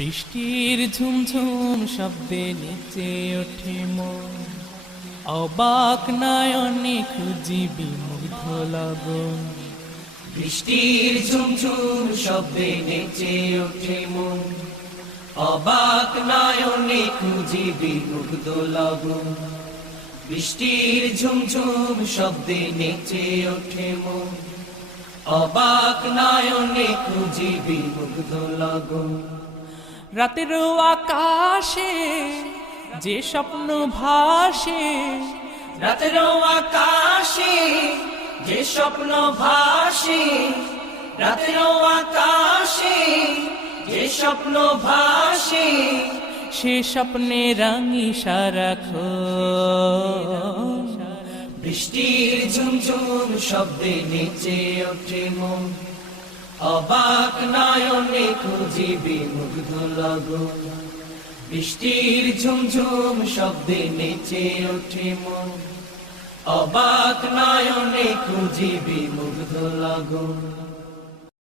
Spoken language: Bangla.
বৃষ্টির ঝুমঝুম শব্দে নিচে ওঠে মন। অবাক নয়নে খুঁজি বিমুগ্ধ লগন। বৃষ্টির ঝুমঝুম শব্দে নেচে ওঠে মন। অবাক নয়নে খুঁজি বিমুগ্ধ লগন। বৃষ্টির ঝুমঝুম শব্দে নেচে ওঠে মন। অবাক নয়নে খুঁজি বিমুগ্ধ লগন। রাতের আকাশে যে স্বপ্ন ভাসে, রাতের আকাশে যে স্বপ্ন ভাসে, রাতের আকাশে যে স্বপ্ন ভাসে, সে স্বপ্নে রাঙি সারাক্ষণ বৃষ্টির ঝুমঝুম শব্দে নেচে মন। অবাক নয়নে খুঁজিবি বিমুগ্ধ লগন বৃষ্টির ঝুমঝুম শব্দে নেচে ওঠে মন। অবাক নয়নে খুঁজিবি বিমুগ্ধ লগন